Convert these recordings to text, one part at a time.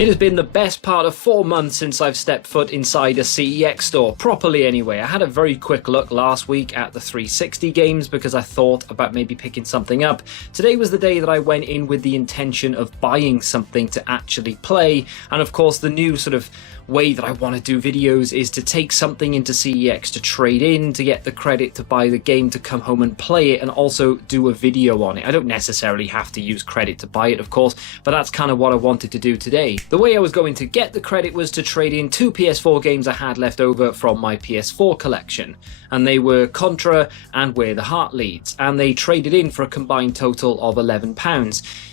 It has been the best part of 4 months since I've stepped foot inside a CEX store, properly anyway. I had a very quick look last week at the 360 games because I thought about maybe picking something up. Today was the day that I went in with the intention of buying something to actually play, and of course the new sort of way that I want to do videos is to take something into CEX to trade in, to get the credit to buy the game, to come home and play it, and also do a video on it. I don't necessarily have to use credit to buy it, of course, but that's kind of what I wanted to do today. The way I was going to get the credit was to trade in 2 PS4 games I had left over from my PS4 collection, and they were Contra and Where the Heart Leads, and they traded in for a combined total of £11.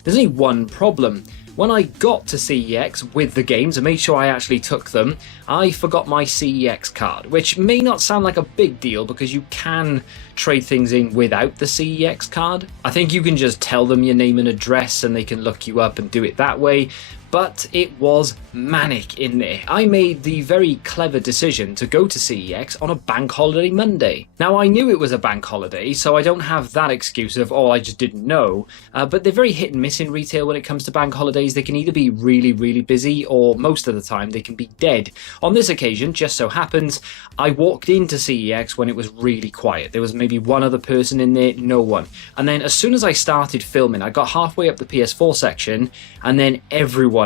There's only one problem. When I got to CEX with the games and made sure I actually took them, I forgot my CEX card, which may not sound like a big deal because you can trade things in without the CEX card. I think you can just tell them your name and address and they can look you up and do it that way. But it was manic in there. I made the very clever decision to go to CEX on a bank holiday Monday. Now, I knew it was a bank holiday, so I don't have that excuse of, oh, I just didn't know. But they're very hit and miss in retail when it comes to bank holidays. They can either be really, really busy, or most of the time they can be dead. On this occasion, just so happens, I walked into CEX when it was really quiet. There was maybe one other person in there, no one. And then as soon as I started filming, I got halfway up the PS4 section, and then everyone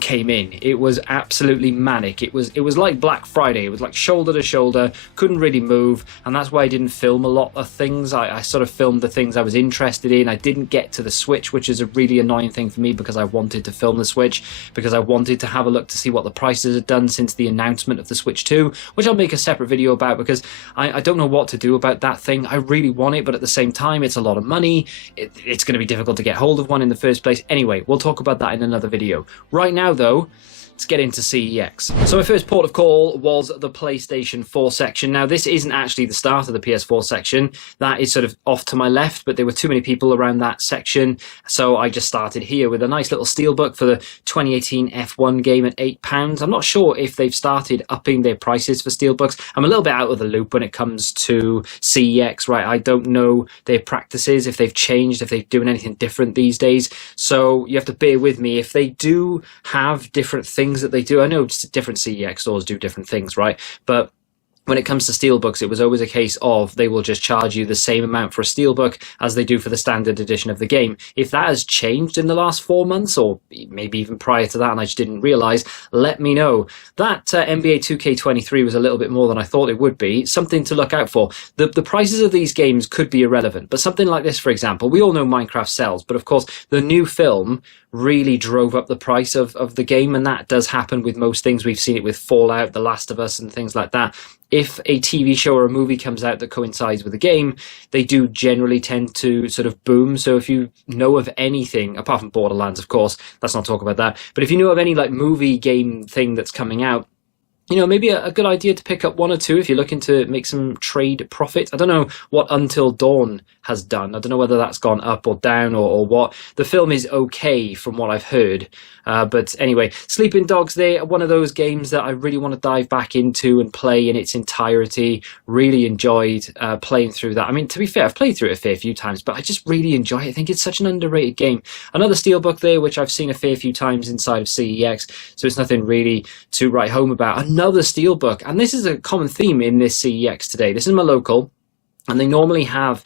came in. It was absolutely manic. It was like Black Friday. It was like shoulder to shoulder, couldn't really move, and that's why I didn't film a lot of things. I sort of filmed the things I was interested in. I didn't get to the Switch, which is a really annoying thing for me because I wanted to film the Switch, because I wanted to have a look to see what the prices had done since the announcement of the Switch 2, which I'll make a separate video about because I don't know what to do about that thing. I really want it, but at the same time, it's a lot of money. It's going to be difficult to get hold of one in the first place. Anyway, we'll talk about that in another video. Right now, though, let's get into CEX. So my first port of call was the PlayStation 4 section. Now, this isn't actually the start of the PS4 section. That is sort of off to my left, but there were too many people around that section, so I just started here with a nice little steelbook for the 2018 F1 game at £8. I'm not sure if they've started upping their prices for steelbooks. I'm a little bit out of the loop when it comes to CEX, right? I don't know their practices, if they've changed, if they're doing anything different these days, so you have to bear with me. If they do have different things that they do, I know different CEX stores do different things, right? But when it comes to steelbooks, it was always a case of they will just charge you the same amount for a steelbook as they do for the standard edition of the game. If that has changed in the last 4 months, or maybe even prior to that and I just didn't realise, let me know. That NBA 2K23 was a little bit more than I thought it would be. Something to look out for. The prices of these games could be irrelevant, but something like this, for example, we all know Minecraft sells, but of course the new film really drove up the price of the game, and that does happen with most things. We've seen it with Fallout, The Last of Us, and things like that. If a TV show or a movie comes out that coincides with a game, they do generally tend to sort of boom. So if you know of anything, apart from Borderlands, of course, let's not talk about that, but if you know of any like movie game thing that's coming out, you know, maybe a good idea to pick up 1 or 2 if you're looking to make some trade profit. I don't know what Until Dawn has done. I don't know whether that's gone up or down or what. The film is okay from what I've heard. But anyway, Sleeping Dogs, they're one of those games that I really want to dive back into and play in its entirety. Really enjoyed playing through that. I mean, to be fair, I've played through it a fair few times, but I just really enjoy it. I think it's such an underrated game. Another steelbook there, which I've seen a fair few times inside of CEX, so it's nothing really to write home about. Another steelbook, and this is a common theme in this CEX today. This is my local, and they normally have,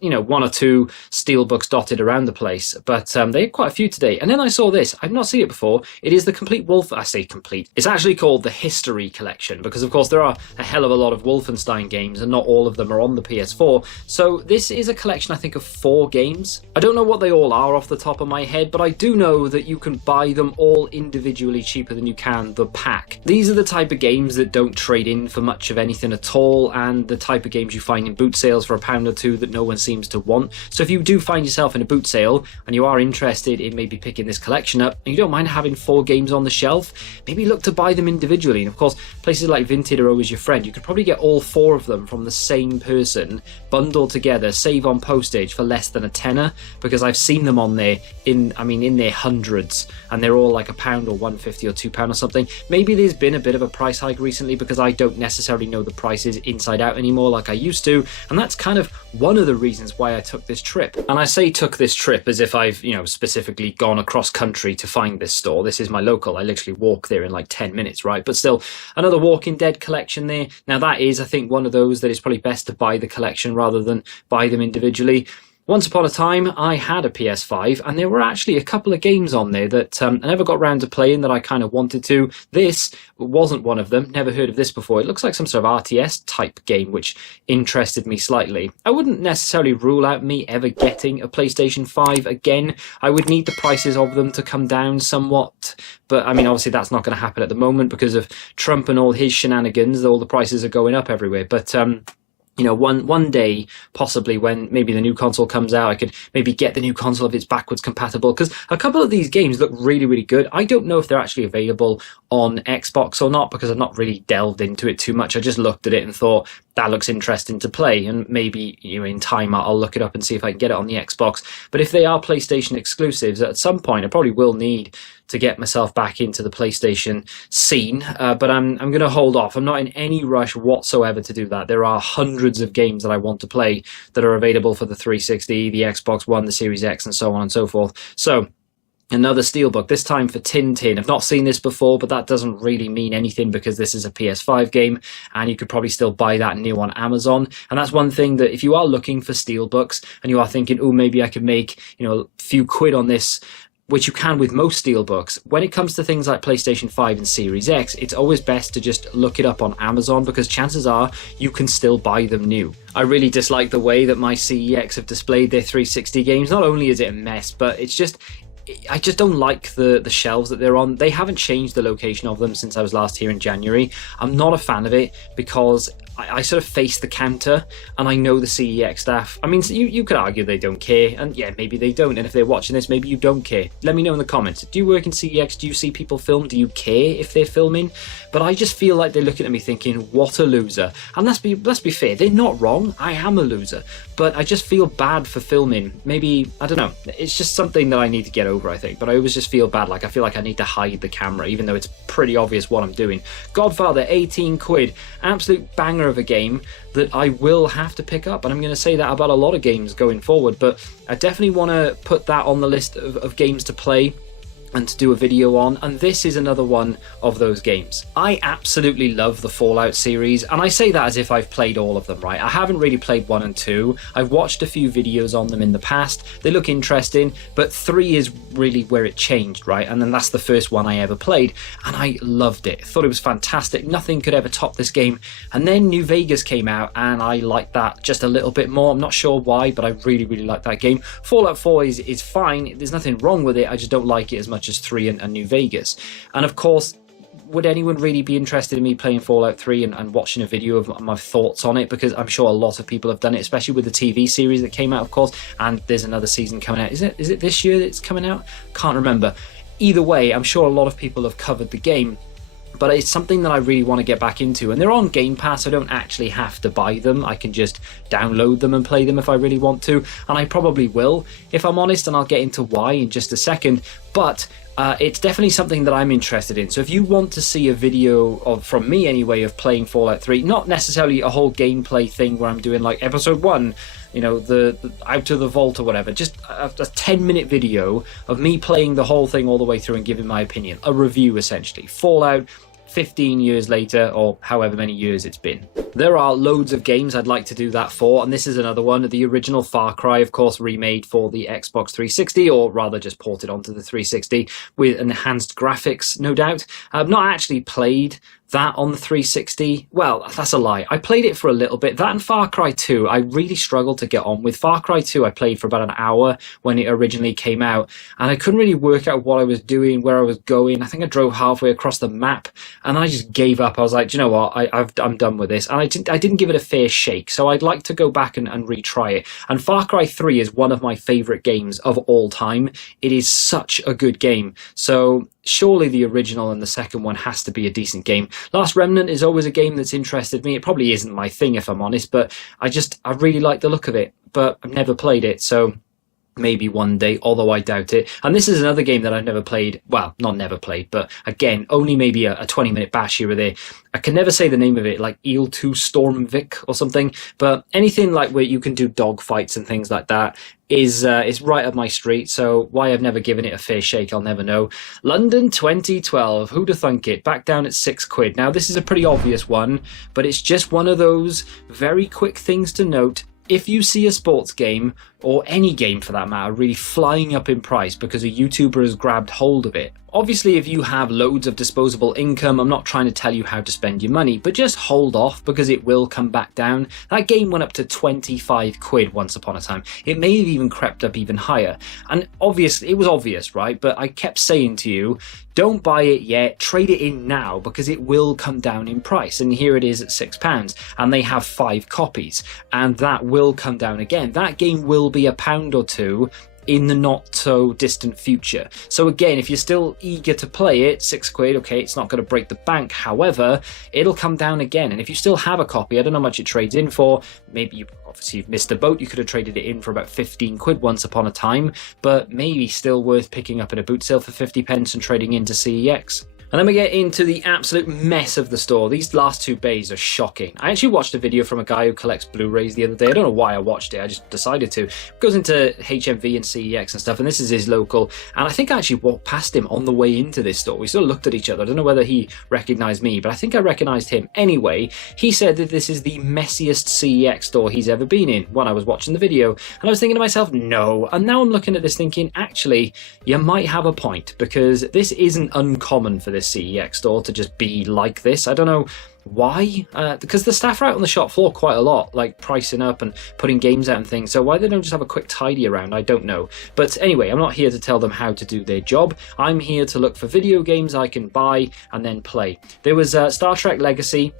1 or 2 steelbooks dotted around the place, but they had quite a few today. And then I saw this. I've not seen it before. It is the complete I say complete. It's actually called the History Collection, because of course there are a hell of a lot of Wolfenstein games, and not all of them are on the PS4. So this is a collection, I think, of 4 games. I don't know what they all are off the top of my head, but I do know that you can buy them all individually cheaper than you can the pack. These are the type of games that don't trade in for much of anything at all, and the type of games you find in boot sales for £1 or £2 that no one seems to want. So if you do find yourself in a boot sale and you are interested in maybe picking this collection up and you don't mind having 4 games on the shelf, maybe look to buy them individually. And of course, places like Vinted are always your friend. You could probably get all 4 of them from the same person, bundled together, save on postage for less than a tenner, because I've seen them on there in their hundreds, and they're all like £1 or £1.50 or £2 or something. Maybe there's been a bit of a price hike recently because I don't necessarily know the prices inside out anymore like I used to, And that's kind of one of the reasons why I took this trip. And I say took this trip as if I've, specifically gone across country to find this store. This is my local. I literally walk there in like 10 minutes, right? But still, another Walking Dead collection there. Now that is, I think, one of those that is probably best to buy the collection rather than buy them individually. Once upon a time, I had a PS5, and there were actually a couple of games on there that I never got around to playing that I kind of wanted to. This wasn't one of them. Never heard of this before. It looks like some sort of RTS type game, which interested me slightly. I wouldn't necessarily rule out me ever getting a PlayStation 5 again. I would need the prices of them to come down somewhat. But, I mean, obviously that's not going to happen at the moment because of Trump and all his shenanigans. All the prices are going up everywhere. But, one day, possibly when maybe the new console comes out, I could maybe get the new console if it's backwards compatible, because a couple of these games look really, really good. I don't know if they're actually available on Xbox or not, because I've not really delved into it too much. I just looked at it and thought, that looks interesting to play, and maybe in time I'll look it up and see if I can get it on the Xbox. But if they are PlayStation exclusives, at some point I probably will need to get myself back into the PlayStation scene, but I'm going to hold off. I'm not in any rush whatsoever to do that. There are hundreds of games that I want to play that are available for the 360, the Xbox One, the Series X, and so on and so forth. So another Steelbook, this time for Tintin. I've not seen this before, but that doesn't really mean anything because this is a PS5 game, and you could probably still buy that new on Amazon. And that's one thing that if you are looking for Steelbooks and you are thinking, oh, maybe I could make a few quid on this, which you can with most Steelbooks, when it comes to things like PlayStation 5 and Series X, it's always best to just look it up on Amazon, because chances are you can still buy them new. I really dislike the way that my CEX have displayed their 360 games. Not only is it a mess, but I just don't like the shelves that they're on. They haven't changed the location of them since I was last here in January. I'm not a fan of it because I sort of face the counter, and I know the CEX staff. I mean, you could argue they don't care, and yeah, maybe they don't. And if they're watching this, maybe you don't care. Let me know in the comments. Do you work in CEX? Do you see people film? Do you care if they're filming? But I just feel like they're looking at me thinking, what a loser. And let's be fair, they're not wrong. I am a loser. But I just feel bad for filming. Maybe, I don't know. It's just something that I need to get over, I think. But I always just feel bad. Like, I feel like I need to hide the camera, even though it's pretty obvious what I'm doing. Godfather, 18 quid. Absolute banger of a game that I will have to pick up, and I'm going to say that about a lot of games going forward, but I definitely want to put that on the list of games to play and to do a video on, and this is another one of those games. I absolutely love the Fallout series, and I say that as if I've played all of them, right? I haven't really played 1 and 2. I've watched a few videos on them in the past. They look interesting, but 3 is really where it changed, right? And then that's the first one I ever played, and I loved it. I thought it was fantastic. Nothing could ever top this game. And then New Vegas came out, and I liked that just a little bit more. I'm not sure why, but I really, really like that game. Fallout 4 is fine. There's nothing wrong with it. I just don't like it as much as 3 and New Vegas. And of course, would anyone really be interested in me playing Fallout 3 and watching a video of my thoughts on it? Because I'm sure a lot of people have done it, especially with the TV series that came out, of course, and there's another season coming out. Is it this year that it's coming out? Can't remember. Either way, I'm sure a lot of people have covered the game, but it's something that I really want to get back into, and they're on Game Pass. I don't actually have to buy them. I can just download them and play them if I really want to, and I probably will, if I'm honest, and I'll get into why in just a second. But it's definitely something that I'm interested in. So if you want to see a video from me anyway of playing Fallout 3, not necessarily a whole gameplay thing where I'm doing like episode 1, the out of the vault or whatever, just a 10-minute video of me playing the whole thing all the way through and giving my opinion, a review essentially. Fallout 15 years later, or however many years it's been. There are loads of games I'd like to do that for, and this is another one. The original Far Cry, of course, remade for the Xbox 360, or rather just ported onto the 360 with enhanced graphics, no doubt. I've not actually played that on the 360. Well, that's a lie. I played it for a little bit. That and Far Cry 2, I really struggled to get on with. Far Cry 2, I played for about an hour when it originally came out, and I couldn't really work out what I was doing, where I was going. I think I drove halfway across the map, and I just gave up. I was like, do you know what? I'm done with this. And I didn't give it a fair shake, so I'd like to go back and retry it. And Far Cry 3 is one of my favourite games of all time. It is such a good game. So surely the original and the second one has to be a decent game. Last Remnant is always a game that's interested me. It probably isn't my thing, if I'm honest, but I really like the look of it, but I've never played it, so maybe one day, although I doubt it. And this is another game that I've never played. Well, not never played, but again, only maybe a 20-minute bash here or there. I can never say the name of it, like Eel 2 Stormvik or something. But anything like where you can do dog fights and things like that is right up my street. So why I've never given it a fair shake, I'll never know. London 2012, who'd have thunk it? Back down at £6. Now, this is a pretty obvious one, but it's just one of those very quick things to note. If you see a sports game, or any game for that matter, really flying up in price because a YouTuber has grabbed hold of it, obviously if you have loads of disposable income, I'm not trying to tell you how to spend your money, but just hold off because it will come back down. That game went up to £25 once upon a time. It may have even crept up even higher. And obviously, it was obvious, right? But I kept saying to you, don't buy it yet, trade it in now because it will come down in price. And here it is at £6 and they have 5 copies and that will come down again. That game will be a pound or two in the not so distant future. So again, if you're still eager to play it, £6, okay, it's not going to break the bank. However, it'll come down again. And if you still have a copy, I don't know how much it trades in for. Maybe you've missed the boat. You could have traded it in for about £15 once upon a time, but maybe still worth picking up at a boot sale for 50p and trading into CEX. And then we get into the absolute mess of the store. These last 2 bays are shocking. I actually watched a video from a guy who collects Blu-rays the other day. I don't know why I watched it, I just decided to. Goes into HMV and CEX and stuff, and this is his local. And I think I actually walked past him on the way into this store. We sort of looked at each other. I don't know whether he recognized me, but I think I recognized him. Anyway, he said that this is the messiest CEX store he's ever been in when I was watching the video. And I was thinking to myself, no. And now I'm looking at this thinking, actually, you might have a point, because this isn't uncommon for this CEX store to just be like this. I don't know why, because the staff are out on the shop floor quite a lot, like pricing up and putting games out and things, so why they don't just have a quick tidy around, I don't know. But anyway, I'm not here to tell them how to do their job. I'm here to look for video games I can buy and then play. There was Star Trek Legacy,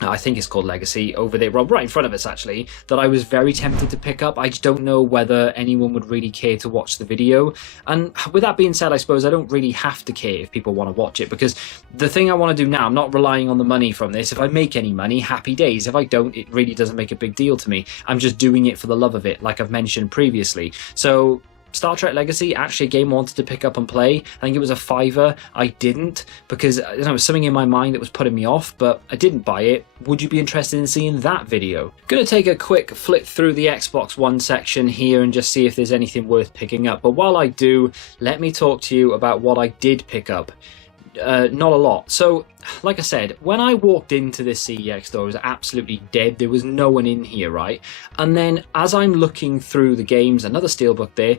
I think it's called Legacy, over there, well, right in front of us actually, that I was very tempted to pick up. I just don't know whether anyone would really care to watch the video. And with that being said, I suppose I don't really have to care if people want to watch it, because the thing I want to do now, I'm not relying on the money from this. If I make any money, happy days. If I don't, it really doesn't make a big deal to me. I'm just doing it for the love of it, like I've mentioned previously. So Star Trek Legacy, actually a game I wanted to pick up and play. I think it was a £5. I didn't, because there was something in my mind that was putting me off, but I didn't buy it. Would you be interested in seeing that video? Gonna take a quick flip through the Xbox One section here and just see if there's anything worth picking up. But while I do, let me talk to you about what I did pick up. Not a lot. So, like I said, when I walked into this CEX store, it was absolutely dead. There was no one in here, right? And then as I'm looking through the games, another steelbook there,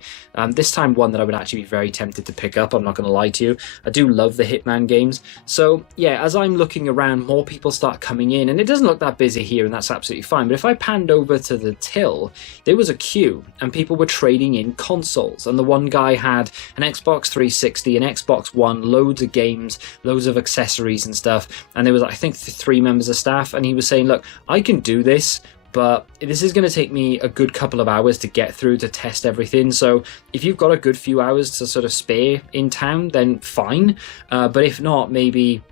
this time one that I would actually be very tempted to pick up, I'm not going to lie to you. I do love the Hitman games. So yeah, as I'm looking around, more people start coming in, and it doesn't look that busy here, and that's absolutely fine. But if I panned over to the till, there was a queue, and people were trading in consoles. And the one guy had an Xbox 360, an Xbox One, loads of games, loads of accessories and stuff, and there was, I think, 3 members of staff, and he was saying, look, I can do this, but this is going to take me a good couple of hours to get through to test everything. So if you've got a good few hours to sort of spare in town, then fine, but if not, maybe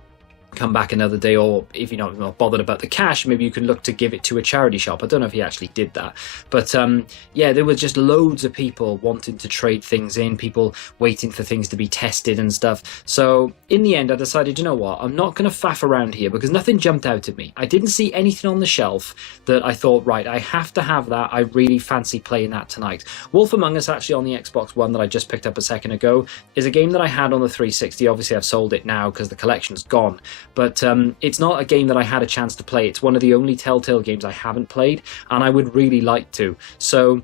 come back another day, or if you're not bothered about the cash, maybe you can look to give it to a charity shop. I don't know if he actually did that, but yeah, there were just loads of people wanting to trade things in, people waiting for things to be tested and stuff. So in the end, I decided, you know what, I'm not going to faff around here, because nothing jumped out at me. I didn't see anything on the shelf that I thought, right, I have to have that, I really fancy playing that tonight. Wolf Among Us, actually on the Xbox One that I just picked up a second ago, is a game that I had on the 360. Obviously I've sold it now because the collection's gone. But it's not a game that I had a chance to play. It's one of the only Telltale games I haven't played, and I would really like to. So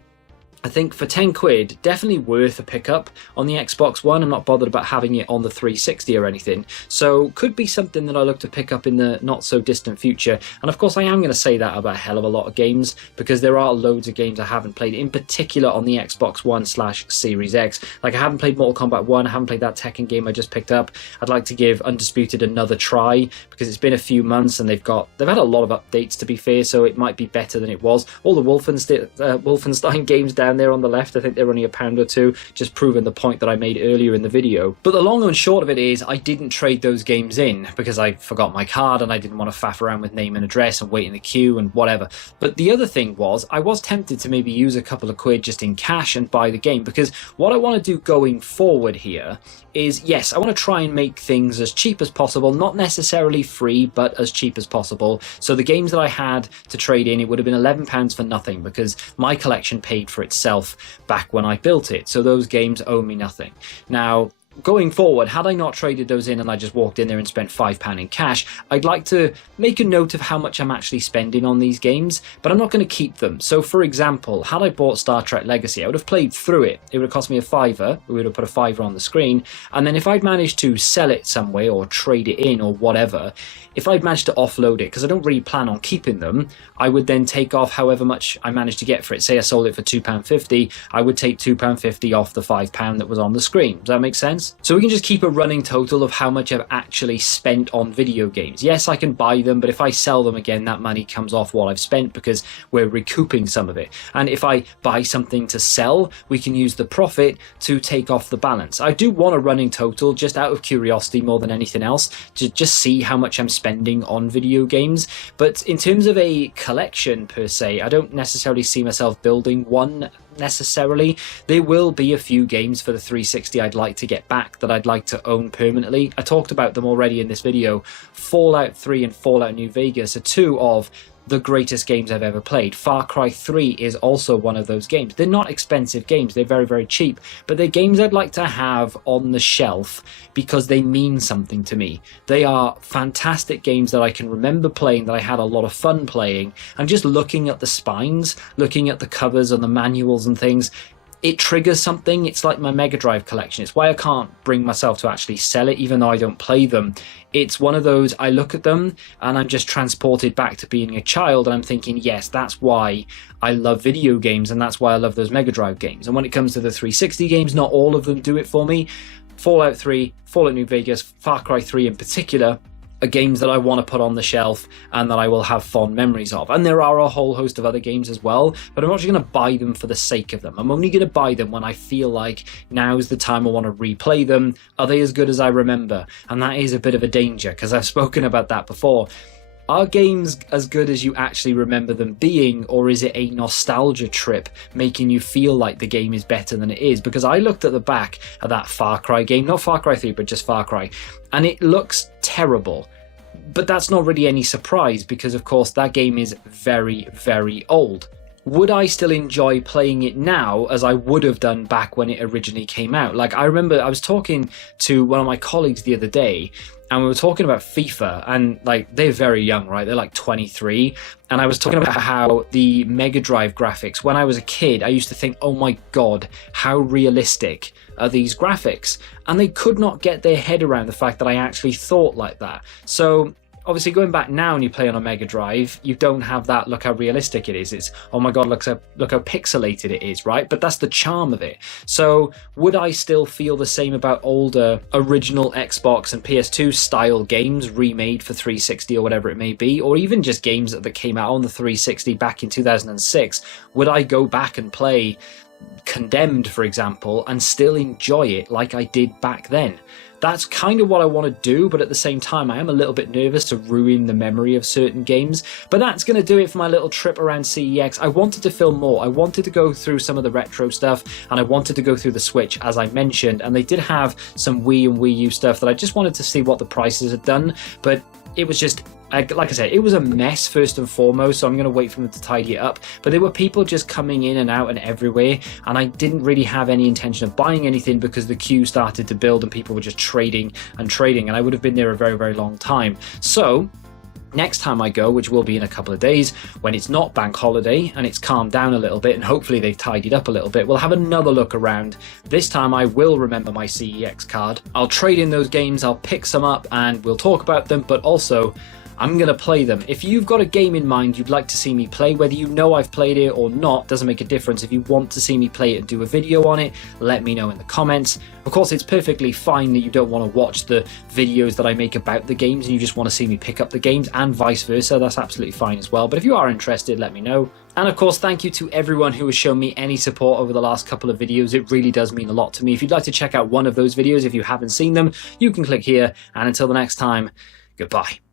I think for £10, definitely worth a pickup on the Xbox One. I'm not bothered about having it on the 360 or anything. So could be something that I look to pick up in the not so distant future. And of course I am going to say that about a hell of a lot of games, because there are loads of games I haven't played, in particular on the Xbox One / Series X. Like I haven't played Mortal Kombat 1, I haven't played that Tekken game I just picked up. I'd like to give Undisputed another try, because it's been a few months and they've had a lot of updates, to be fair, so it might be better than it was. All the Wolfenstein games down down there on the left. I think they're only £1 or £2, just proving the point that I made earlier in the video. But the long and short of it is I didn't trade those games in because I forgot my card and I didn't want to faff around with name and address and wait in the queue and whatever. But the other thing was I was tempted to maybe use a couple of quid just in cash and buy the game, because what I want to do going forward here is, yes, I want to try and make things as cheap as possible, not necessarily free, but as cheap as possible. So the games that I had to trade in, it would have been £11 for nothing because my collection paid for itself back when I built it. So those games owe me nothing. Now, going forward, had I not traded those in and I just walked in there and spent £5 in cash, I'd like to make a note of how much I'm actually spending on these games, but I'm not going to keep them. So for example, had I bought Star Trek Legacy, I would have played through it. It would have cost me £5, we would have put a £5 on the screen, and then if I'd managed to sell it some way or trade it in or whatever, if I'd managed to offload it, because I don't really plan on keeping them, I would then take off however much I managed to get for it. Say I sold it for £2.50, I would take £2.50 off the £5 that was on the screen. Does that make sense? So we can just keep a running total of how much I've actually spent on video games. Yes, I can buy them, but if I sell them again, that money comes off what I've spent because we're recouping some of it. And if I buy something to sell, we can use the profit to take off the balance. I do want a running total just out of curiosity more than anything else, to just see how much I'm spending on video games. But in terms of a collection per se, I don't necessarily see myself building one necessarily. There will be a few games for the 360 I'd like to get back that I'd like to own permanently. I talked about them already in this video. Fallout 3 and Fallout New Vegas are two of the greatest games I've ever played. Far Cry 3 is also one of those games. They're not expensive games, they're very, very cheap, but they're games I'd like to have on the shelf because they mean something to me. They are fantastic games that I can remember playing, that I had a lot of fun playing, and just looking at the spines, looking at the covers and the manuals and things, it triggers something. It's like my Mega Drive collection. It's why I can't bring myself to actually sell it, even though I don't play them. It's one of those, I look at them and I'm just transported back to being a child, and I'm thinking, yes, that's why I love video games, and that's why I love those Mega Drive games. And when it comes to the 360 games, not all of them do it for me. Fallout 3, Fallout New Vegas, Far Cry 3 in particular, are games that I want to put on the shelf and that I will have fond memories of. And there are a whole host of other games as well, but I'm not just going to buy them for the sake of them. I'm only going to buy them when I feel like now's the time I want to replay them. Are they as good as I remember? And that is a bit of a danger, because I've spoken about that before. Are games as good as you actually remember them being, or is it a nostalgia trip making you feel like the game is better than it is? Because I looked at the back of that Far Cry game, not Far Cry 3, but just Far Cry, and it looks terrible. But that's not really any surprise, because of course that game is very, very old. Would I still enjoy playing it now as I would have done back when it originally came out? Like, I remember I was talking to one of my colleagues the other day, and we were talking about FIFA, and like, they're very young, right? They're like 23. And I was talking about how the Mega Drive graphics, when I was a kid, I used to think, oh my God, how realistic are these graphics? And they could not get their head around the fact that I actually thought like that. So obviously going back now and you play on a Mega Drive, you don't have that, look how realistic it is. It's, oh my God, look how pixelated it is, right? But that's the charm of it. So would I still feel the same about older original Xbox and PS2 style games remade for 360 or whatever it may be, or even just games that came out on the 360 back in 2006? Would I go back and play Condemned, for example, and still enjoy it like I did back then? That's kind of what I want to do, but at the same time, I am a little bit nervous to ruin the memory of certain games. But that's going to do it for my little trip around CEX. I wanted to film more. I wanted to go through some of the retro stuff, and I wanted to go through the Switch, as I mentioned. And they did have some Wii and Wii U stuff that I just wanted to see what the prices had done. But it was just, like I said, it was a mess first and foremost, so I'm going to wait for them to tidy it up. But there were people just coming in and out and everywhere, and I didn't really have any intention of buying anything because the queue started to build and people were just trading, and I would have been there a very, very long time. So next time I go, which will be in a couple of days, when it's not bank holiday and it's calmed down a little bit and hopefully they've tidied up a little bit, we'll have another look around. This time I will remember my CEX card. I'll trade in those games, I'll pick some up and we'll talk about them, but also I'm going to play them. If you've got a game in mind you'd like to see me play, whether you know I've played it or not, doesn't make a difference. If you want to see me play it and do a video on it, let me know in the comments. Of course, it's perfectly fine that you don't want to watch the videos that I make about the games and you just want to see me pick up the games, and vice versa. That's absolutely fine as well. But if you are interested, let me know. And of course, thank you to everyone who has shown me any support over the last couple of videos. It really does mean a lot to me. If you'd like to check out one of those videos, if you haven't seen them, you can click here. And until the next time, goodbye.